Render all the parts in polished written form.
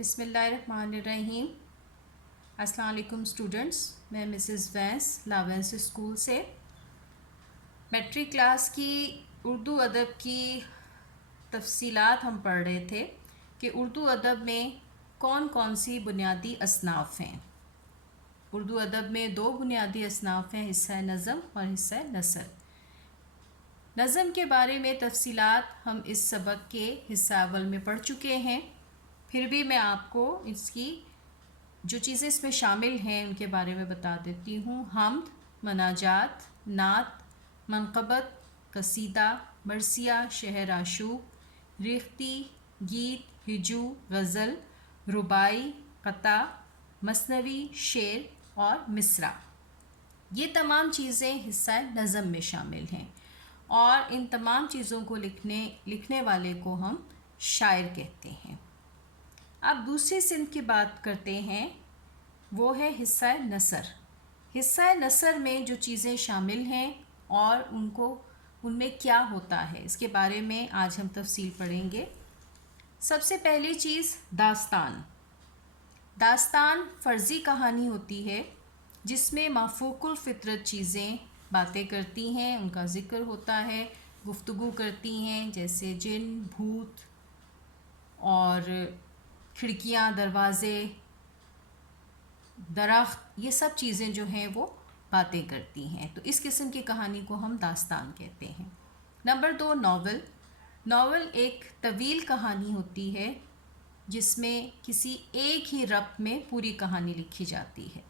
بسم اللہ الرحمن الرحیم۔ السلام علیکم اسٹوڈنٹس، میں مسز وینس لاوینس اسکول سے میٹرک کلاس کی اردو ادب کی تفصیلات ہم پڑھ رہے تھے کہ اردو ادب میں کون کون سی بنیادی اصناف ہیں۔ اردو ادب میں دو بنیادی اصناف ہیں، حصہ نظم اور حصہ نثر۔ نظم کے بارے میں تفصیلات ہم اس سبق کے حصہ اول میں پڑھ چکے ہیں، پھر بھی میں آپ کو اس کی جو چیزیں اس میں شامل ہیں ان کے بارے میں بتا دیتی ہوں۔ حمد، مناجات، نعت، منقبت، قصیدہ، مرثیہ، شعر آشوب، ریختہ، گیت، ہجو، غزل، رباعی، قطع، مثنوی، شعر اور مصرع، یہ تمام چیزیں حصہ نظم میں شامل ہیں، اور ان تمام چیزوں کو لکھنے والے کو ہم شاعر کہتے ہیں۔ اب دوسری صنف کی بات کرتے ہیں، وہ ہے حصہ نثر۔ حصہ نثر میں جو چیزیں شامل ہیں اور ان میں کیا ہوتا ہے، اس کے بارے میں آج ہم تفصیل پڑھیں گے۔ سب سے پہلی چیز داستان۔ داستان فرضی کہانی ہوتی ہے جس میں مافوق الفطرت چیزیں باتیں کرتی ہیں، ان کا ذکر ہوتا ہے، گفتگو کرتی ہیں، جیسے جن، بھوت اور کھڑکیاں، دروازے، درخت، یہ سب چیزیں جو ہیں وہ باتیں کرتی ہیں، تو اس قسم کی کہانی کو ہم داستان کہتے ہیں۔ Number 2، novel. ناول ایک طویل کہانی ہوتی ہے جس میں کسی ایک ہی ربط میں پوری کہانی لکھی جاتی ہے۔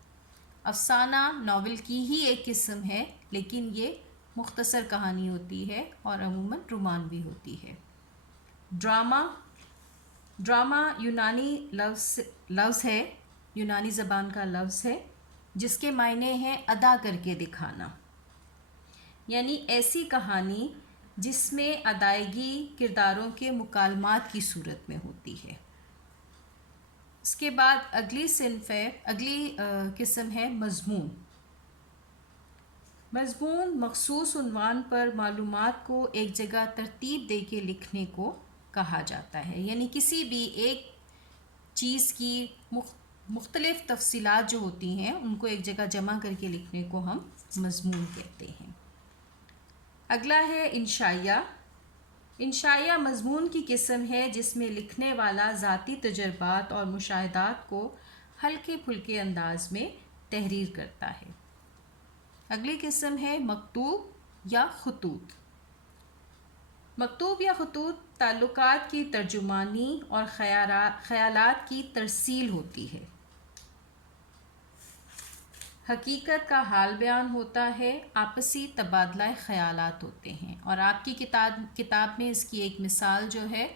افسانہ ناول کی ہی ایک قسم ہے، لیکن یہ مختصر کہانی ہوتی ہے اور عموماً رومانوی ہوتی ہے۔ ڈرامہ۔ ڈرامہ یونانی لفظ ہے، یونانی زبان کا لفظ ہے، جس کے معنی ہیں ادا کر کے دکھانا، یعنی ایسی کہانی جس میں ادائیگی کرداروں کے مکالمات کی صورت میں ہوتی ہے۔ اس کے بعد اگلی قسم ہے مضمون۔ مضمون مخصوص عنوان پر معلومات کو ایک جگہ ترتیب دے کے لکھنے کو کہا جاتا ہے، یعنی کسی بھی ایک چیز کی مختلف تفصیلات جو ہوتی ہیں ان کو ایک جگہ جمع کر کے لکھنے کو ہم مضمون کہتے ہیں۔ اگلا ہے انشائیہ۔ انشائیہ مضمون کی قسم ہے جس میں لکھنے والا ذاتی تجربات اور مشاہدات کو ہلکے پھلکے انداز میں تحریر کرتا ہے۔ اگلی قسم ہے مکتوب یا خطوط۔ مکتوب یا خطوط تعلقات کی ترجمانی اور خیالات کی ترسیل ہوتی ہے۔ حقیقت کا حال بیان ہوتا ہے، آپسی تبادلہ خیالات ہوتے ہیں، اور آپ کی کتاب میں اس کی ایک مثال جو ہے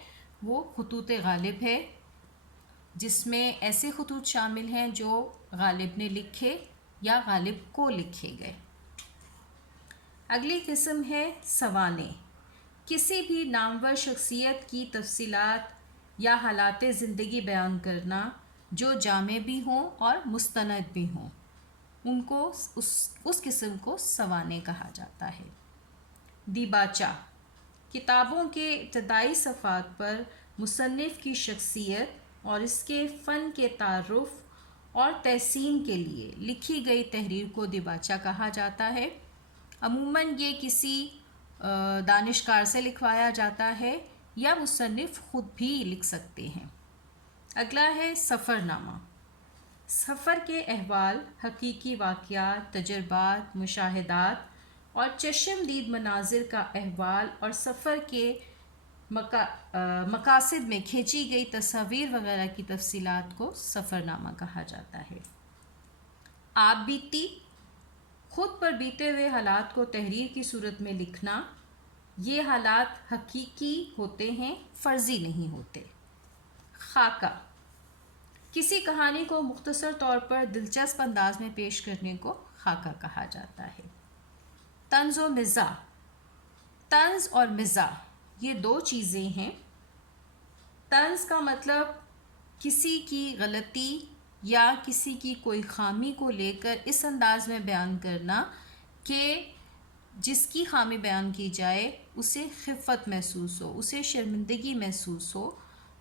وہ خطوط غالب ہے، جس میں ایسے خطوط شامل ہیں جو غالب نے لکھے یا غالب کو لکھے گئے۔ اگلی قسم ہے سوانح۔ کسی بھی نامور شخصیت کی تفصیلات یا حالات زندگی بیان کرنا جو جامع بھی ہوں اور مستند بھی ہوں، ان کو اس قسم کو سوانح کہا جاتا ہے۔ دیباچہ۔ کتابوں کے ابتدائی صفحات پر مصنف کی شخصیت اور اس کے فن کے تعارف اور تحسین کے لیے لکھی گئی تحریر کو دیباچہ کہا جاتا ہے۔ عموماً یہ کسی دانشکار سے لکھوایا جاتا ہے یا مصنف خود بھی لکھ سکتے ہیں۔ اگلا ہے سفر نامہ۔ سفر کے احوال، حقیقی واقعات، تجربات، مشاہدات اور چشم دید مناظر کا احوال اور سفر کے مقاصد میں کھینچی گئی تصاویر وغیرہ کی تفصیلات کو سفر نامہ کہا جاتا ہے۔ آپ بیتی۔ خود پر بیتے ہوئے حالات کو تحریر کی صورت میں لکھنا، یہ حالات حقیقی ہوتے ہیں، فرضی نہیں ہوتے۔ خاکہ۔ کسی کہانی کو مختصر طور پر دلچسپ انداز میں پیش کرنے کو خاکہ کہا جاتا ہے۔ طنز و مزاح۔ طنز اور مزاح یہ دو چیزیں ہیں۔ طنز کا مطلب کسی کی غلطی یا کسی کی کوئی خامی کو لے کر اس انداز میں بیان کرنا کہ جس کی خامی بیان کی جائے اسے خفت محسوس ہو، اسے شرمندگی محسوس ہو،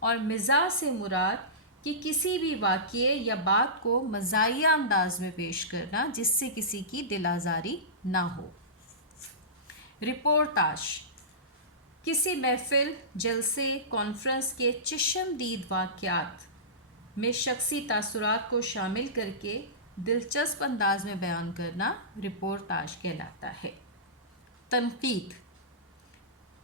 اور مزاح سے مراد کہ کسی بھی واقعے یا بات کو مزاحیہ انداز میں پیش کرنا جس سے کسی کی دل آزاری نہ ہو۔ رپورتاژ کسی محفل، جلسے، کانفرنس کے چشم دید واقعات میں شخصی تاثرات کو شامل کر کے دلچسپ انداز میں بیان کرنا رپورتاژ کہلاتا ہے۔ تنقید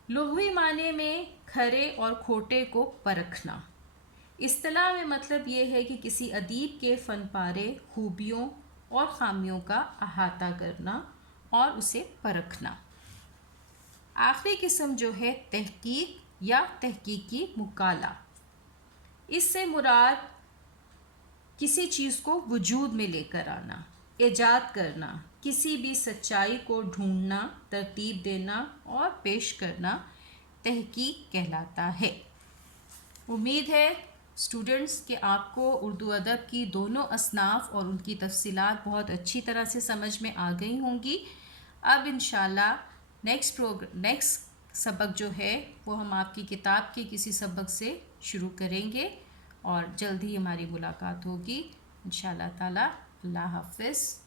لغوی معنی میں کھرے اور کھوٹے کو پرکھنا۔ اصطلاح میں مطلب یہ ہے کہ کسی ادیب کے فن پارے خوبیوں اور خامیوں کا احاطہ کرنا اور اسے پرکھنا۔ آخری قسم جو ہے تحقیق یا تحقیقی مقالہ، اس سے مراد کسی چیز کو وجود میں لے کر آنا، ایجاد کرنا، کسی بھی سچائی کو ڈھونڈنا، ترتیب دینا اور پیش کرنا تحقیق کہلاتا ہے۔ امید ہے اسٹوڈنٹس کہ آپ کو اردو ادب کی دونوں اصناف اور ان کی تفصیلات بہت اچھی طرح سے سمجھ میں آ گئی ہوں گی۔ اب انشاءاللہ نیکسٹ سبق جو ہے وہ ہم آپ کی کتاب کے کسی سبق سے شروع کریں گے اور جلد ہی ہماری ملاقات ہوگی انشاءاللہ تعالی۔ اللہ حافظ۔